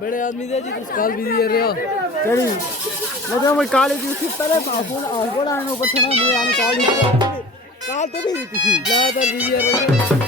बड़े आदमी दे जी कुछ काल भी दे रहे हो केड़ी मतलब मैं काली दी थी पहले फोन आगोड़ा आने ऊपर थोड़ा मैं आने काल तो भी थी ला तर भी दे रहे